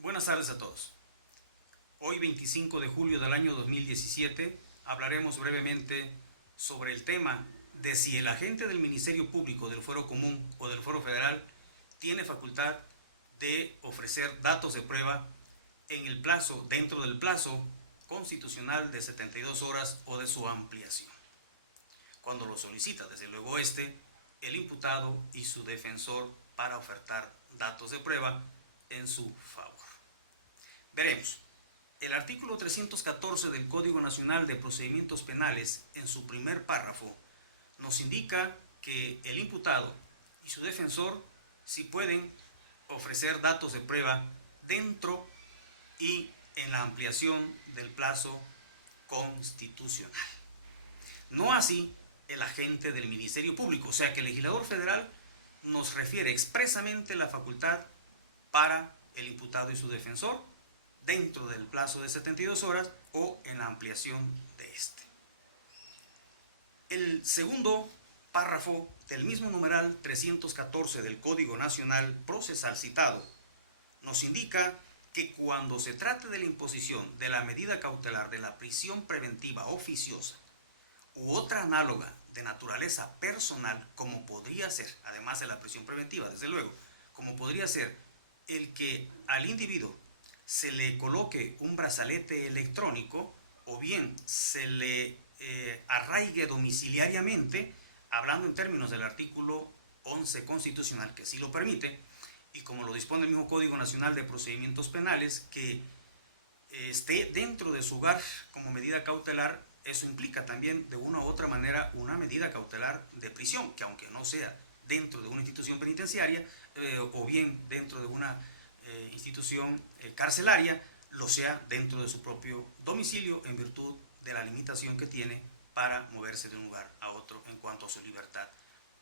Buenas tardes a todos. Hoy 25 de julio del año 2017 hablaremos brevemente sobre el tema de si el agente del Ministerio Público del Fuero Común o del Fuero Federal tiene facultad de ofrecer datos de prueba en el plazo, dentro del plazo constitucional de 72 horas o de su ampliación. Cuando lo solicita, desde luego el imputado y su defensor para ofertar datos de prueba en su favor. Veremos. El artículo 314 del Código Nacional de Procedimientos Penales, en su primer párrafo, nos indica que el imputado y su defensor sí pueden ofrecer datos de prueba dentro y en la ampliación del plazo constitucional. No así el agente del Ministerio Público, o sea que el legislador federal nos refiere expresamente la facultad para el imputado y su defensor dentro del plazo de 72 horas o en la ampliación de este. El segundo párrafo del mismo numeral 314 del Código Nacional Procesal citado nos indica que cuando se trate de la imposición de la medida cautelar de la prisión preventiva oficiosa u otra análoga de naturaleza personal, como podría ser, además de la prisión preventiva, desde luego, como podría ser el que al individuo se le coloque un brazalete electrónico o bien se le arraigue domiciliariamente, hablando en términos del artículo 11 constitucional, que sí lo permite, y como lo dispone el mismo Código Nacional de Procedimientos Penales, que esté dentro de su hogar como medida cautelar, eso implica también de una u otra manera una medida cautelar de prisión, que aunque no sea dentro de una institución penitenciaria o bien dentro de una institución carcelaria, lo sea dentro de su propio domicilio en virtud de la limitación que tiene para moverse de un lugar a otro en cuanto a su libertad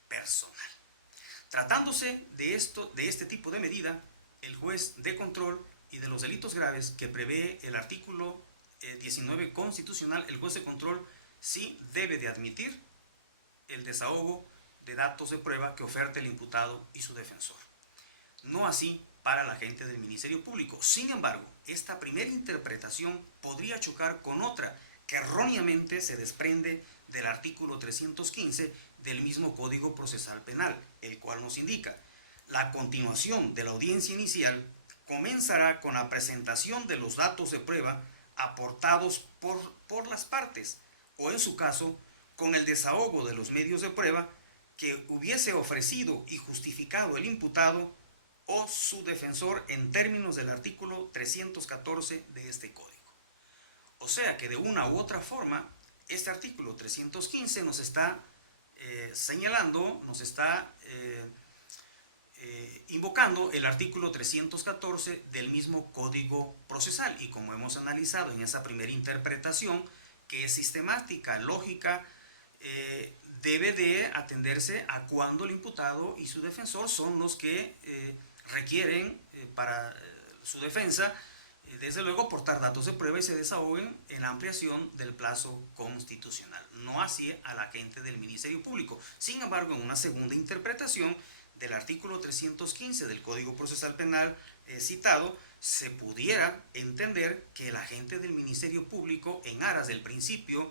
personal. Tratándose de este tipo de medida, el juez de control y de los delitos graves que prevé el artículo 19 constitucional, el juez de control sí debe de admitir el desahogo de datos de prueba que oferte el imputado y su defensor. No así para la agente del Ministerio Público. Sin embargo, esta primera interpretación podría chocar con otra que erróneamente se desprende del artículo 315 del mismo Código Procesal Penal, el cual nos indica: la continuación de la audiencia inicial comenzará con la presentación de los datos de prueba aportados por las partes, o en su caso, con el desahogo de los medios de prueba que hubiese ofrecido y justificado el imputado o su defensor en términos del artículo 314 de este código. O sea que de una u otra forma, este artículo 315 nos está señalando, nos está invocando el artículo 314 del mismo Código Procesal, y como hemos analizado en esa primera interpretación, que es sistemática, lógica, debe de atenderse a cuando el imputado y su defensor son los que requieren para su defensa, desde luego, aportar datos de prueba y se desahoguen en la ampliación del plazo constitucional. No así al agente del Ministerio Público. Sin embargo, en una segunda interpretación del artículo 315 del Código Procesal Penal citado, se pudiera entender que el agente del Ministerio Público, en aras del principio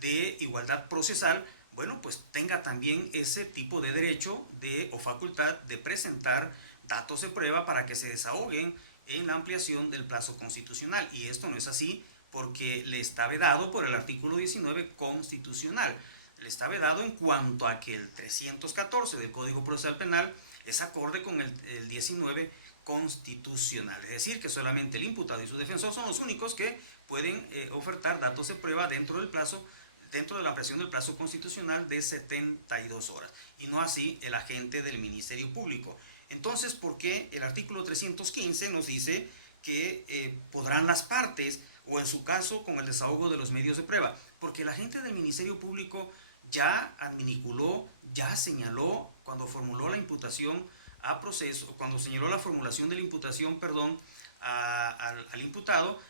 de igualdad procesal, bueno, pues tenga también ese tipo de derecho o facultad de presentar datos de prueba para que se desahoguen en la ampliación del plazo constitucional. Y esto no es así porque le está vedado por el artículo 19 constitucional. Le está vedado en cuanto a que el 314 del Código Procesal Penal es acorde con el 19 constitucional. Es decir, que solamente el imputado y su defensor son los únicos que pueden ofertar datos de prueba dentro del plazo, dentro de la ampliación del plazo constitucional de 72 horas, y no así el agente del Ministerio Público. Entonces, ¿por qué el artículo 315 nos dice que podrán las partes, o en su caso con el desahogo de los medios de prueba? Porque el agente del Ministerio Público ya adminiculó, ya señaló cuando formuló la imputación a proceso, cuando señaló la formulación de la imputación, perdón, al imputado,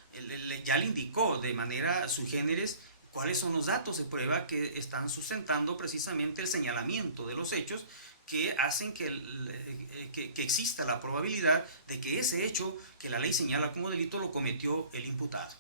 ya le indicó de manera sui generis cuáles son los datos de prueba que están sustentando precisamente el señalamiento de los hechos que hacen que exista la probabilidad de que ese hecho que la ley señala como delito lo cometió el imputado,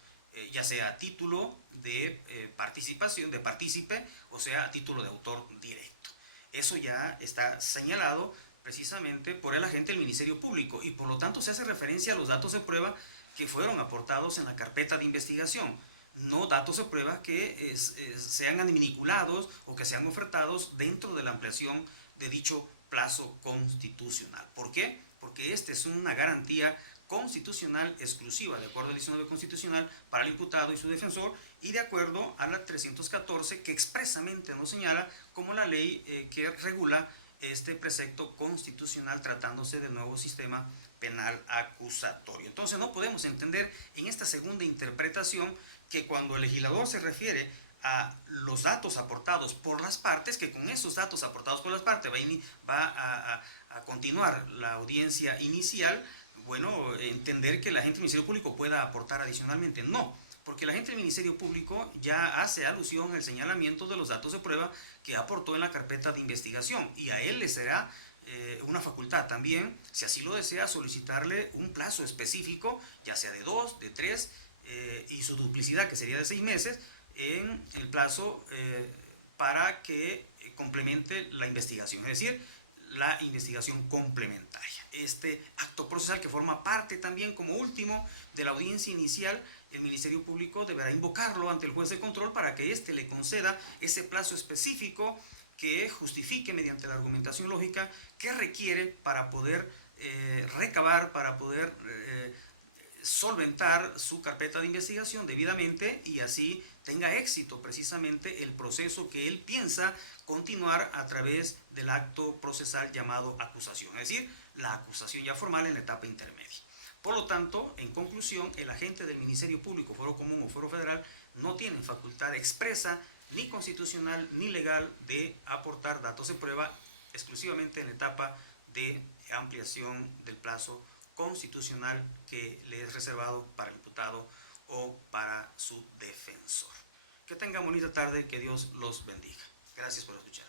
ya sea a título de participación, de partícipe, o sea a título de autor directo. Eso ya está señalado precisamente por el agente del Ministerio Público y por lo tanto se hace referencia a los datos de prueba que fueron aportados en la carpeta de investigación, no datos de prueba que sean adminiculados o que sean ofertados dentro de la ampliación de dicho plazo constitucional. ¿Por qué? Porque esta es una garantía constitucional exclusiva, de acuerdo al 19 constitucional, para el imputado y su defensor, y de acuerdo a la 314, que expresamente nos señala como la ley que regula este precepto constitucional tratándose del nuevo sistema penal acusatorio. Entonces no podemos entender en esta segunda interpretación que cuando el legislador se refiere a los datos aportados por las partes, que con esos datos aportados por las partes va a continuar la audiencia inicial, bueno, entender que el agente del Ministerio Público pueda aportar adicionalmente. No, porque el agente del Ministerio Público ya hace alusión al señalamiento de los datos de prueba que aportó en la carpeta de investigación y a él le será una facultad también, si así lo desea, solicitarle un plazo específico, ya sea de 2, de 3 y su duplicidad, que sería de 6 meses, en el plazo para que complemente la investigación, es decir, la investigación complementaria. Este acto procesal que forma parte también como último de la audiencia inicial, el Ministerio Público deberá invocarlo ante el juez de control para que éste le conceda ese plazo específico que justifique mediante la argumentación lógica que requiere para poder recabar, para poder solventar su carpeta de investigación debidamente y así tenga éxito precisamente el proceso que él piensa continuar a través del acto procesal llamado acusación, es decir, la acusación ya formal en la etapa intermedia. Por lo tanto, en conclusión, el agente del Ministerio Público, Fuero Común o Fuero Federal, no tiene facultad expresa, ni constitucional, ni legal de aportar datos de prueba exclusivamente en la etapa de ampliación del plazo constitucional que le es reservado para el imputado o para su defensor. Que tengan bonita tarde, que Dios los bendiga. Gracias por escuchar.